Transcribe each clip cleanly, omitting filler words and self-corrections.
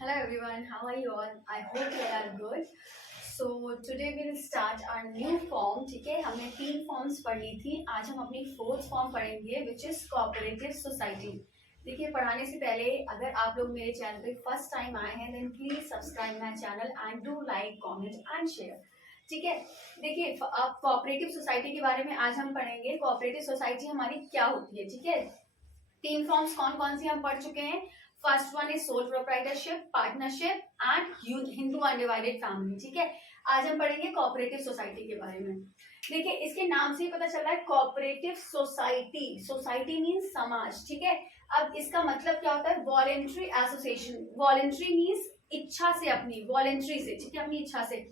Hello everyone, how are you all? I hope you all are good. So today we'll start our new form. ठीक है, हमने 3 forms पढ़ी थी. आज हम अपनी 4th फॉर्म पढ़ेंगे विच इज कोऑपरेटिव सोसाइटी. देखिए, पढ़ाने से पहले अगर आप लोग मेरे चैनल पे फर्स्ट टाइम आए हैं then please subscribe my channel and do like comment and share. ठीक है, देखिए अब कोऑपरेटिव सोसाइटी के बारे में आज हम पढ़ेंगे. कोऑपरेटिव सोसाइटी हमारी क्या होती है. ठीक है, 3 फॉर्म्स कौन कौन सी हम पढ़ चुके हैं. First one is sole proprietorship, partnership and Hindu undivided family. ठीक है, आज हम पढ़ेंगे कोऑपरेटिव सोसाइटी के बारे में. देखिए, इसके नाम से ही पता चल रहा है कोऑपरेटिव सोसाइटी. सोसाइटी मीन्स समाज. ठीक है, अब इसका मतलब क्या होता है. Voluntary association. वॉलेंट्री मीन्स इच्छा से, अपनी वॉलेंट्री से. ठीक है, अपनी इच्छा से.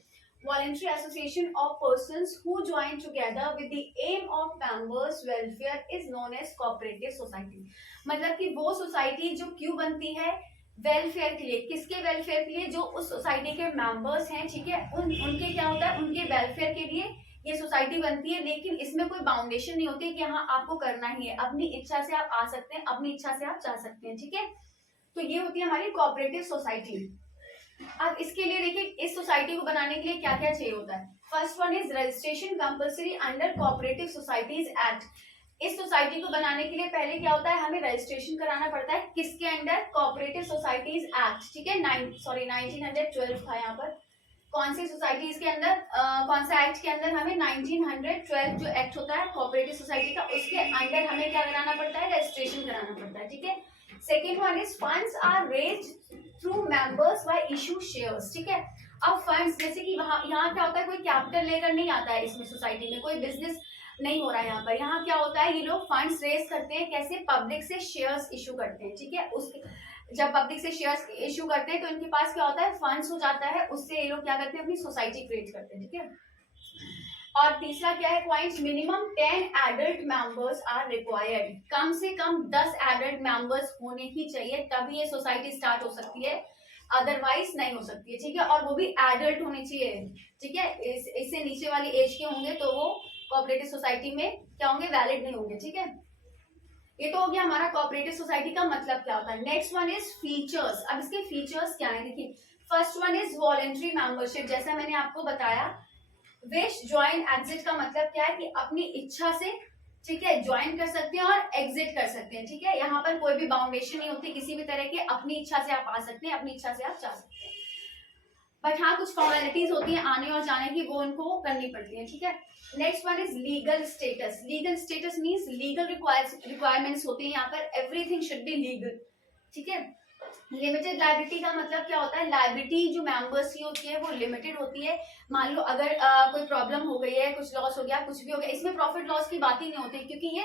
voluntary association of persons who join together with the aim of members welfare is known as cooperative society. मतलब कि वो सोसाइटी जो क्यों बनती है, वेलफेयर के लिए. किसके वेलफेयर के लिए? जो उस सोसाइटी के मेंबर्स हैं. ठीक है, उनके क्या होता है, उनके वेलफेयर के लिए ये सोसाइटी बनती है. लेकिन इसमें कोई बाउंडेशन नहीं होती कि हाँ आपको करना ही है. अपनी इच्छा से आप आ सकते हैं, अपनी इच्छा से आप जा सकते हैं. ठीक है, तो ये होती है हमारी कोऑपरेटिव सोसाइटी. अब इसके लिए देखिए, इस सोसाइटी को बनाने के लिए क्या क्या चाहिए होता है. First one is registration compulsory under cooperative societies act. इस सोसाइटी को बनाने के लिए पहले क्या होता है, हमें रजिस्ट्रेशन कराना पड़ता है. किसके अंडर? Cooperative societies act. ठीक है, 1912 था यहाँ पर. कौन सी सोसाइटीज के अंदर, कौन सा एक्ट के अंदर? हमें 1912 जो एक्ट होता है कोऑपरेटिव सोसाइटी का, उसके अंडर हमें क्या कराना पड़ता है, रजिस्ट्रेशन कराना पड़ता है. ठीक है, second one is funds are raised through members by issue shares. ठीक है, अब फंड्स जैसे कि वहां यहाँ क्या होता है, कोई कैपिटल लेकर नहीं आता है इसमें. सोसाइटी में कोई बिजनेस नहीं हो रहा है यहाँ पर. यहाँ क्या होता है, ये लोग फंड्स रेज करते हैं. कैसे? पब्लिक से शेयर्स इशू करते हैं. ठीक है, उसके जब पब्लिक से शेयर्स इशू करते हैं तो इनके पास क्या होता है, फंड्स हो जाता है. उससे ये लोग क्या करते हैं, अपनी सोसाइटी क्रिएट करते हैं. ठीक है, और तीसरा क्या है point, minimum 10 adult members are required. कम से कम 10 एडल्ट मेंबर्स होने ही चाहिए, तभी ये सोसाइटी स्टार्ट हो सकती है, अदरवाइज नहीं हो सकती है. ठीक है, और वो भी एडल्ट होने चाहिए. ठीक है, इससे नीचे वाली एज के होंगे तो वो कोऑपरेटिव सोसाइटी में क्या होंगे, वैलिड नहीं होंगे. ठीक है, ये तो हो गया हमारा कोऑपरेटिव सोसाइटी का मतलब क्या होता है. Next one is features. अब इसके फीचर्स क्या है, देखिए first one is voluntary membership. जैसा मैंने आपको बताया, विश ज्वाइन एग्जिट का मतलब क्या है कि अपनी इच्छा से, ठीक है, ज्वाइन कर सकते हैं और एग्जिट कर सकते हैं. ठीक है, यहाँ पर कोई भी बाउंडेशन नहीं होती किसी भी तरह के. अपनी इच्छा से आप आ सकते हैं, अपनी इच्छा से आप जा सकते हैं. बट हाँ, कुछ फॉर्मेलिटीज होती है आने और जाने की, वो उनको करनी पड़ती है. ठीक है, next one is legal status. Legal status means legal requirements होती है यहाँ पर. Everything should be legal. ठीक है, लिमिटेड लाइबिलिटी का मतलब क्या होता है, लाइबिलिटी जो मेंबर्स की होती है वो लिमिटेड होती है. मान लो अगर कोई प्रॉब्लम हो गई है, कुछ लॉस हो गया, कुछ भी हो गया, इसमें प्रॉफिट लॉस की बात ही नहीं होती क्योंकि ये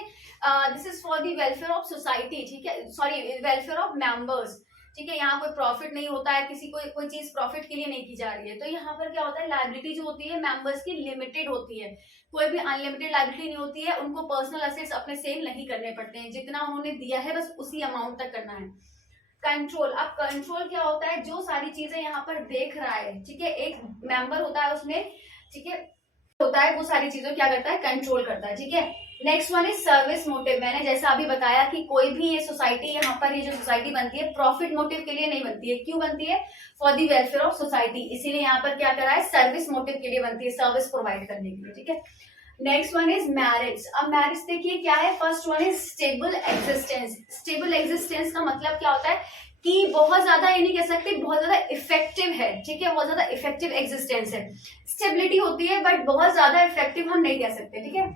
this is for the welfare of society. ठीक है, सॉरी, वेलफेयर ऑफ मेंबर्स. ठीक है, यहाँ कोई प्रॉफिट नहीं होता है, किसी कोई चीज प्रॉफिट के लिए नहीं की जा रही है. तो यहाँ पर क्या होता है, लाइबिलिटी जो होती है मेंबर्स की लिमिटेड होती है. कोई भी अनलिमिटेड लाइबिलिटी नहीं होती है. उनको पर्सनल असेट्स अपने सेल नहीं करने पड़ते हैं. जितना उन्होंने दिया है बस उसी अमाउंट तक करना है. कंट्रोल. अब कंट्रोल क्या होता है, जो सारी चीजें यहाँ पर देख रहा है, ठीक है, एक मेंबर होता है उसमें, ठीक है, होता है, वो सारी चीजों क्या करता है, कंट्रोल करता है. ठीक है, next one is service motive. मैंने जैसा अभी बताया कि कोई भी ये सोसाइटी, यहाँ पर ये जो सोसाइटी बनती है प्रॉफिट मोटिव के लिए नहीं बनती है. क्यों बनती है? For the welfare of society. इसीलिए यहाँ पर क्या करा है, सर्विस मोटिव के लिए बनती है, सर्विस प्रोवाइड करने के लिए. ठीक है, नेक्स्ट वन इज मैरिज. अब मैरिज देखिए क्या है, first one is stable existence. Stable existence का मतलब क्या होता है कि बहुत ज्यादा, ये नहीं कह सकते बहुत ज्यादा इफेक्टिव है. ठीक है, बहुत ज्यादा इफेक्टिव एग्जिस्टेंस है. स्टेबिलिटी होती है बट बहुत ज्यादा इफेक्टिव हम नहीं कह सकते. ठीक है,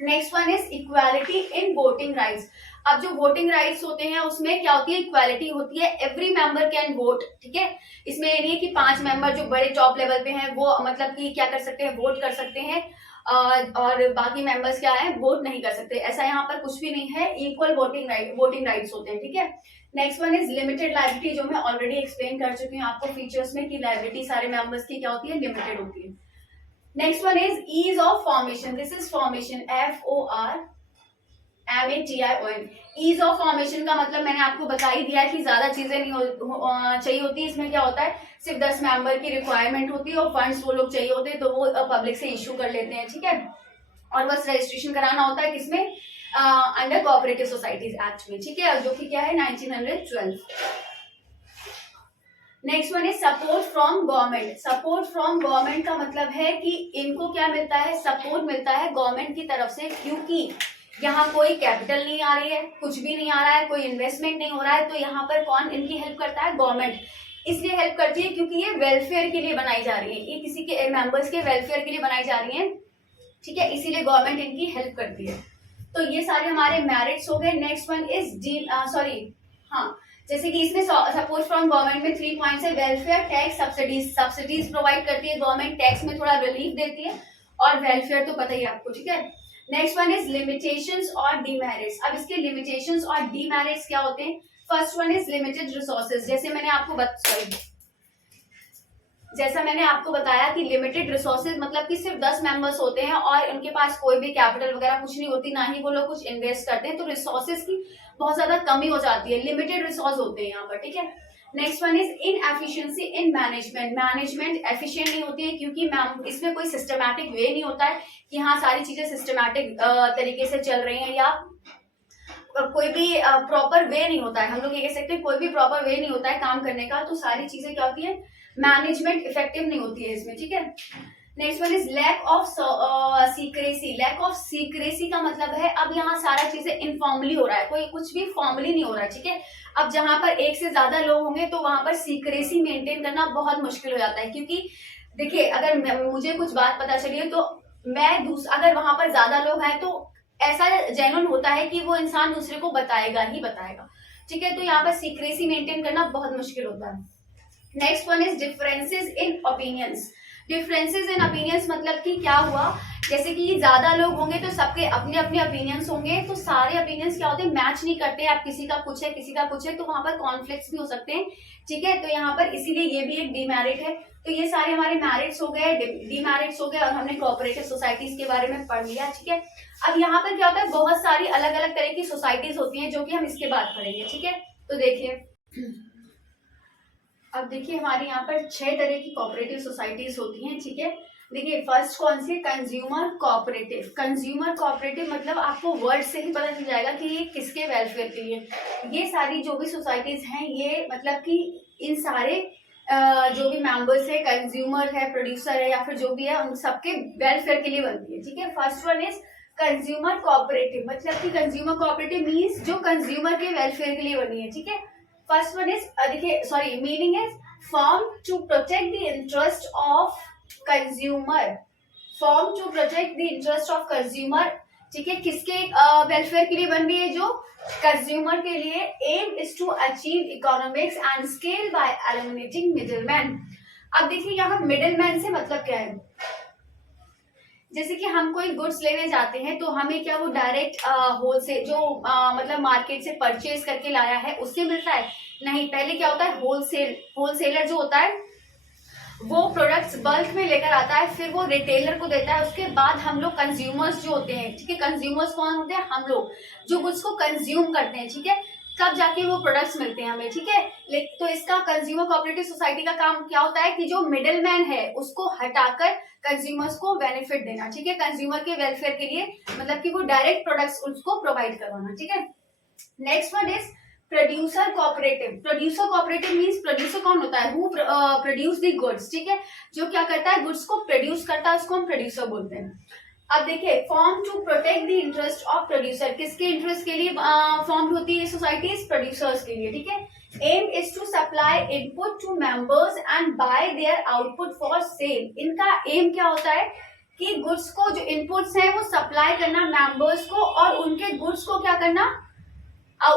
next one is equality in voting rights. अब जो वोटिंग राइट्स होते हैं उसमें क्या होती है, इक्वालिटी होती है. Every member can vote. ठीक है, इसमें ये नहीं है कि 5 मेंबर जो बड़े टॉप लेवल पे हैं वो मतलब कि क्या कर सकते हैं, वोट कर सकते हैं और बाकी मेंबर्स क्या है, वोट नहीं कर सकते. ऐसा यहाँ पर कुछ भी नहीं है. इक्वल वोटिंग राइट्स होते हैं. ठीक है, next one is limited liability, जो मैं ऑलरेडी एक्सप्लेन कर चुकी हूँ आपको फीचर्स में कि लाइबिलिटी सारे मेंबर्स की क्या होती है, लिमिटेड होती है. Next one is ease of formation. This is formation, FORMATION. Ease of formation का मतलब मैंने आपको बता ही दिया है कि ज्यादा चीजें नहीं चाहिए होती. इसमें क्या होता है, सिर्फ 10 मेंबर की रिक्वायरमेंट होती है और फंड्स वो लोग चाहिए होते हैं तो वो पब्लिक से इश्यू कर लेते हैं. ठीक है, और बस रजिस्ट्रेशन कराना होता है किसमें, अंडर कोऑपरेटिव सोसाइटीज एक्ट में. ठीक है, जो कि क्या है 1912. Next one is support from government. Support from government का मतलब है कि इनको क्या मिलता है, सपोर्ट मिलता है गवर्नमेंट की तरफ से, क्योंकि यहाँ कोई कैपिटल नहीं आ रही है, कुछ भी नहीं आ रहा है, कोई इन्वेस्टमेंट नहीं हो रहा है, तो यहाँ पर कौन इनकी हेल्प करता है, गवर्नमेंट। इसलिए हेल्प करती है क्योंकि ये वेलफेयर के लिए बनाई जा रही है, ये किसी के मेंबर्स के वेलफेयर के लिए बनाई जा रही है, ठीक है, इसीलिए गवर्नमेंट इनकी हेल्प करती है। तो ये सारे हमारे मेरिट्स हो गए। नेक्स्ट वन इज हाँ, जैसे कि इसमें सपोर्ट फ्रॉम गवर्नमेंट में 3 पॉइंट्स है, वेलफेयर, टैक्स, सब्सिडीज प्रोवाइड करती है गवर्नमेंट, टैक्स में थोड़ा रिलीफ देती है, और वेलफेयर तो पता ही आपको, ठीक है। नेक्स्ट वन इज लिमिटेशंस और डीमेरिट्स। अब इसके लिमिटेशंस और डीमेरिट्स क्या होते हैं। First one is limited resources. जैसा मैंने आपको बताया कि लिमिटेड रिसोर्सेज मतलब कि सिर्फ 10 मेंबर्स होते हैं और उनके पास कोई भी कैपिटल वगैरह कुछ नहीं होती, ना ही वो लोग कुछ इन्वेस्ट करते हैं, तो रिसोर्सेज की बहुत ज्यादा कमी हो जाती है, लिमिटेड रिसोर्स होते हैं यहाँ पर, ठीक है। Next one is inefficiency in management. Management efficient नहीं होती है क्योंकि इसमें कोई सिस्टमैटिक वे नहीं होता है कि हाँ सारी चीजें सिस्टमैटिक तरीके से चल रही हैं, या कोई भी प्रॉपर वे नहीं होता है, हम लोग ये कह सकते हैं कोई भी प्रॉपर वे नहीं होता है काम करने का, तो सारी चीजें क्या होती है, मैनेजमेंट इफेक्टिव नहीं होती है इसमें, ठीक है। Next one is lack of secrecy. Lack of secrecy का मतलब है अब यहाँ सारा चीजें इनफॉर्मली हो रहा है, कोई कुछ भी फॉर्मली नहीं हो रहा है, ठीक है। अब जहां पर एक से ज्यादा लोग होंगे तो वहां पर सीक्रेसी मेंटेन करना बहुत मुश्किल हो जाता है, क्योंकि देखिए अगर मुझे कुछ बात पता चली है तो अगर वहां पर ज्यादा लोग हैं तो ऐसा जेन्युइन होता है कि वो इंसान दूसरे को बताएगा ही बताएगा, ठीक है। तो यहाँ पर सीक्रेसी मेंटेन करना बहुत मुश्किल होता है। Next one is differences in opinions. Differences in opinions मतलब कि क्या हुआ, जैसे कि ज्यादा लोग होंगे तो सबके अपने अपने ओपिनियंस होंगे, तो सारे ओपिनियंस क्या होते हैं, मैच नहीं करते हैं, आप किसी का कुछ है किसी का कुछ है, तो वहां पर कॉन्फ्लिक्ट्स भी हो सकते हैं, ठीक है। तो यहाँ पर इसीलिए ये भी एक डीमेरिट है। तो ये सारे हमारे मैरिट्स हो गए, डीमेरिट्स हो गए, और हमने कोऑपरेटिव सोसाइटीज के बारे में पढ़ लिया, ठीक है। अब यहाँ पर क्या होता है, बहुत सारी अलग अलग तरह की सोसाइटीज होती हैं जो कि हम इसके बाद पढ़ेंगे, ठीक है। तो देखिए अब देखिए हमारे यहाँ पर 6 तरह की कोऑपरेटिव सोसाइटीज होती हैं, ठीक है। देखिए फर्स्ट कौन सी, कंज्यूमर कोऑपरेटिव। कंज्यूमर कोऑपरेटिव मतलब आपको वर्ड से ही पता चल जाएगा कि ये किसके वेलफेयर के लिए। ये सारी जो भी सोसाइटीज हैं ये मतलब कि इन सारे जो भी मेंबर्स है, कंज्यूमर है, प्रोड्यूसर है, या फिर जो भी है, उन सबके वेलफेयर के लिए बनती है, ठीक है। First one is consumer cooperative, मतलब कि कंज्यूमर कोऑपरेटिव मीन्स जो कंज्यूमर के वेलफेयर के लिए बनी है, ठीक है। फर्स्ट वन इज देखिए meaning is form to protect the interest of consumer. Form to protect the interest of consumer, ठीक है। किसके वेलफेयर के लिए बन रही है, जो कंज्यूमर के लिए। Aim is to achieve economics and scale by eliminating middleman. अब देखिए यहाँ मिडिलमैन से मतलब क्या है, जैसे कि हम कोई गुड्स लेने जाते हैं तो हमें क्या वो डायरेक्ट होलसेल जो मतलब मार्केट से परचेज करके लाया है उससे मिलता है, नहीं। पहले क्या होता है, होलसेलर जो होता है वो प्रोडक्ट्स बल्क में लेकर आता है, फिर वो रिटेलर को देता है, उसके बाद हम लोग कंज्यूमर्स जो होते हैं, ठीक है। कंज्यूमर्स कौन होते हैं, हम लोग जो गुड्स को कंज्यूम करते हैं, ठीक है, तब जाके वो प्रोडक्ट्स मिलते हैं हमें, ठीक है। तो इसका कंज्यूमर कोऑपरेटिव सोसाइटी का काम क्या होता है कि जो मिडिल मैन है उसको हटाकर कंज्यूमर्स को बेनिफिट देना, ठीक है, कंज्यूमर के वेलफेयर के लिए, मतलब कि वो डायरेक्ट प्रोडक्ट्स उसको प्रोवाइड करवाना, ठीक है। Next one is producer cooperative. Producer cooperative means producer कौन होता है, हु प्रोड्यूस द गुड्स, ठीक है, जो क्या करता है, गुड्स को प्रोड्यूस करता है, उसको हम प्रोड्यूसर बोलते हैं। अब देखिए form to protect the interest of producer, किसके इंटरेस्ट के लिए फॉर्म होती है सोसाइटीज, प्रोड्यूसर्स के लिए, ठीक है। Aim is to supply input to members and buy their output for sale. इनका एम क्या होता है कि गुड्स को जो इनपुट्स हैं वो सप्लाई करना मेंबर्स को, और उनके गुड्स को क्या करना,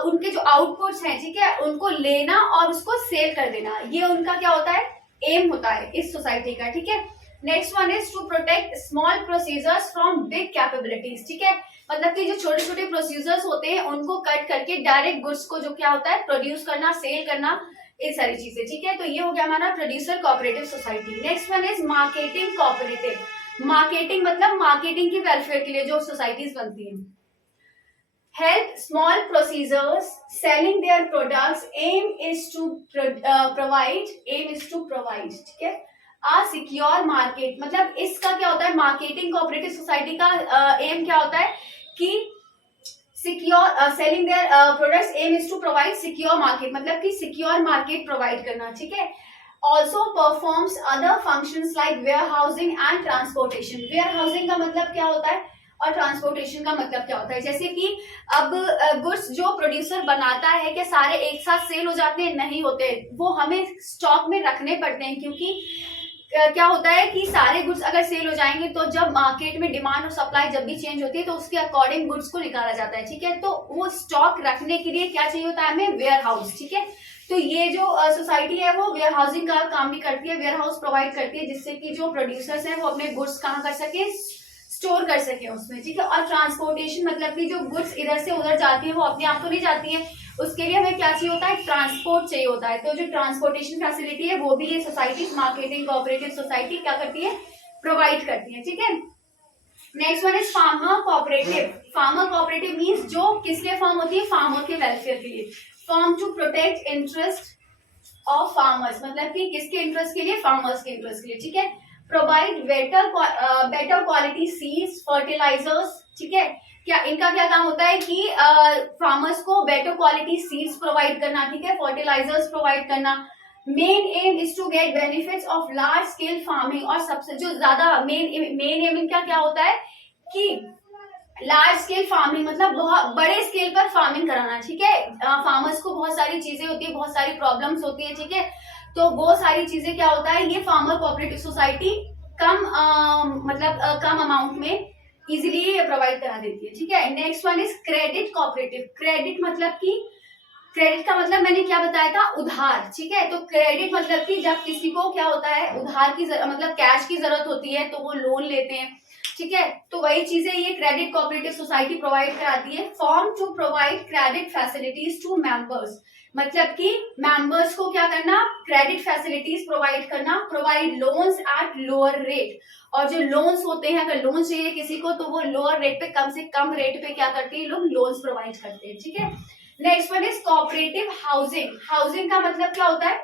उनके जो आउटपुट्स हैं, ठीक है, उनको लेना और उसको सेल कर देना, ये उनका क्या होता है, एम होता है इस सोसाइटी का, ठीक है। Next one is to protect small procedures from big capabilities, ठीक है, मतलब कि जो छोटे छोटे प्रोसीजर्स होते हैं उनको कट करके डायरेक्ट गुड्स को जो क्या होता है प्रोड्यूस करना, सेल करना, ये सारी चीजें, ठीक है। तो ये हो गया हमारा producer cooperative society. Next one is marketing cooperative. Marketing मतलब मार्केटिंग के वेलफेयर के लिए जो सोसाइटीज बनती है। Help small processors selling their products. Aim is to provide, ठीक है, a secure market। मतलब इसका क्या होता है, मार्केटिंग कोऑपरेटिव सोसाइटी का एम क्या होता है कि secure selling their products. Aim is to provide secure market, मतलब कि सिक्योर मार्केट प्रोवाइड करना, ठीक है। also performs other functions like warehousing and transportation. warehousing का मतलब क्या होता है और ट्रांसपोर्टेशन का मतलब क्या होता है, जैसे कि अब गुड्स जो प्रोड्यूसर बनाता है कि सारे एक साथ सेल हो जाते हैं, नहीं होते, वो हमें स्टॉक में रखने पड़ते हैं, क्योंकि क्या होता है कि सारे गुड्स अगर सेल हो जाएंगे तो जब मार्केट में डिमांड और सप्लाई जब भी चेंज होती है तो उसके अकॉर्डिंग गुड्स को निकाला जाता है, ठीक है। तो वो स्टॉक रखने के लिए क्या चाहिए होता है हमें, वेयर हाउस, ठीक है। तो ये जो सोसाइटी है वो वेयर हाउसिंग का काम भी करती है, वेयर हाउस प्रोवाइड करती है, जिससे कि जो प्रोड्यूसर्स हैं वो अपने गुड्स कहाँ कर सके, स्टोर कर सके उसमें, ठीक है। और ट्रांसपोर्टेशन मतलब कि जो गुड्स इधर से उधर जाती है वो अपने आप तो नहीं जाती है, उसके लिए हमें क्या चाहिए होता है, ट्रांसपोर्ट चाहिए होता है। तो जो ट्रांसपोर्टेशन फैसिलिटी है वो भी ये सोसाइटी, मार्केटिंग कोऑपरेटिव सोसाइटी क्या करती है, प्रोवाइड करती है, ठीक है। Next one is farmer cooperative. Farmer cooperative means जो किसके फॉर्म होती है, फार्मर के वेलफेयर के लिए, form to protect interest of farmers, मतलब कि किसके इंटरेस्ट के लिए, फार्मर्स के इंटरेस्ट के लिए, ठीक है। Provide better quality seeds, fertilizers, ठीक है। क्या इनका क्या काम होता है कि फार्मर्स को बेटर क्वालिटी सीड्स प्रोवाइड करना, ठीक है, फर्टिलाइजर्स प्रोवाइड करना। Main aim is to get benefits of large scale farming, और सबसे जो ज्यादा मेन एम इनका क्या होता है कि लार्ज स्केल फार्मिंग, मतलब बहुत बड़े स्केल पर फार्मिंग कराना, ठीक है। फार्मर्स को बहुत सारी चीजें होती है, बहुत सारी प्रॉब्लम्स होती है, ठीक है। तो वो सारी चीजें क्या होता है, ये फार्मर कोऑपरेटिव सोसाइटी कम कम अमाउंट में इजिली प्रोवाइड करा देती है, ठीक है। Next one is credit cooperative. Credit मतलब कि क्रेडिट का मतलब मैंने क्या बताया था, उधार, ठीक है। तो क्रेडिट मतलब कि जब किसी को क्या होता है, उधार की मतलब कैश की जरूरत होती है तो वो लोन लेते हैं, ठीक है। तो वही चीजें ये क्रेडिट कोऑपरेटिव सोसाइटी प्रोवाइड कराती है। Form to provide credit facilities to members, मतलब कि मेंबर्स को क्या करना, क्रेडिट फैसिलिटीज प्रोवाइड करना। Provide loans at lower rate, और जो लोन्स होते हैं, अगर लोन चाहिए किसी को तो वो लोअर रेट पे, कम से कम रेट पे क्या करते हैं लोग, लोन्स प्रोवाइड करते हैं, ठीक है। Next one is cooperative housing. Housing का मतलब क्या होता है,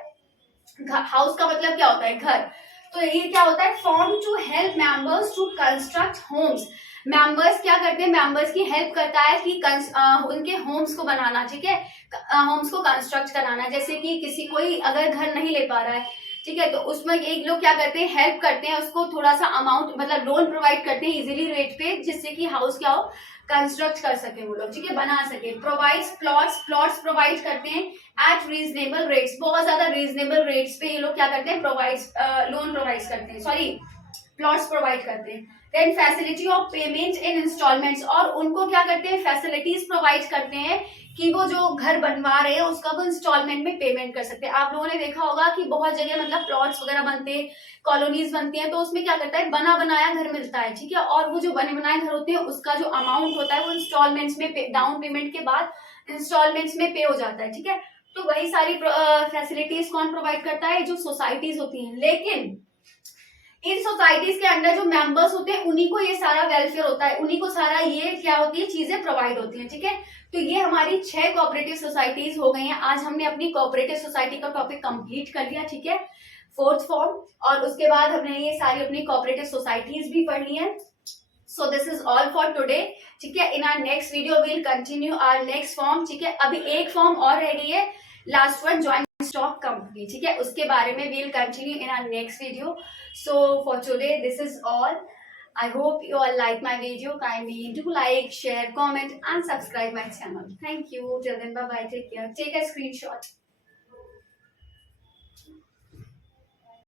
हाउस का मतलब क्या होता है, घर। तो ये क्या होता है, form to help members to construct homes. Members क्या करते हैं, मेंबर्स की हेल्प करता है कि उनके होम्स को बनाना, ठीक है, होम्स को कंस्ट्रक्ट कराना। जैसे कि किसी कोई अगर घर नहीं ले पा रहा है, ठीक है, तो उसमें एक लोग क्या करते हैं, हेल्प करते हैं उसको, थोड़ा सा अमाउंट मतलब लोन प्रोवाइड करते हैं इजीली रेट पे, जिससे कि हाउस क्या हो, कंस्ट्रक्ट कर सके वो लोग, ठीक है, बना सके। प्रोवाइड्स प्लॉट्स प्रोवाइड करते हैं एट रीजनेबल रेट्स, बहुत ज्यादा रीजनेबल रेट्स पे ये लोग क्या करते हैं, लोन प्रोवाइड करते हैं, सॉरी प्लॉट्स प्रोवाइड करते हैं। Then facility of payment in instalments, और उनको क्या करते हैं, फैसिलिटीज प्रोवाइड करते हैं कि वो जो घर बनवा रहे हैं उसका वो इंस्टॉलमेंट में पेमेंट कर सकते हैं। आप लोगों ने देखा होगा कि बहुत जगह मतलब प्लॉट्स वगैरह बनते हैं, कॉलोनीज बनती हैं, तो उसमें क्या करता है, बना बनाया घर मिलता है, ठीक है, और वो जो बने बनाए घर होते हैं उसका जो अमाउंट होता है वो इंस्टॉलमेंट्स में, डाउन पेमेंट के बाद इंस्टॉलमेंट्स में पे हो जाता है, ठीक है। तो वही सारी फैसिलिटीज कौन प्रोवाइड करता है, जो सोसाइटीज होती हैं। लेकिन इन सोसाइटीज के अंडर जो मेंबर्स होते हैं उन्हीं को ये सारा वेलफेयर होता है, उन्हीं को सारा ये क्या होती है, चीजें प्रोवाइड होती हैं, ठीक है। तो ये हमारी 6 कोऑपरेटिव सोसाइटीज हो गई हैं। आज हमने अपनी कोऑपरेटिव सोसाइटी का टॉपिक कंप्लीट कर लिया, ठीक है, 4th फॉर्म, और उसके बाद हमने ये सारी अपनी कोऑपरेटिव सोसाइटीज भी पढ़ी है। So this is all for today, ठीक है। In our next video will continue our next form, ठीक है। अभी एक फॉर्म और रह गई है, last one, joint stock company, ठीक है, उसके बारे में will continue in our next video. So for today this is all. I hope you all like my video. Kindly do like, share, comment and subscribe my channel. Thank you. Till then, bye bye. Take care. Take a screenshot.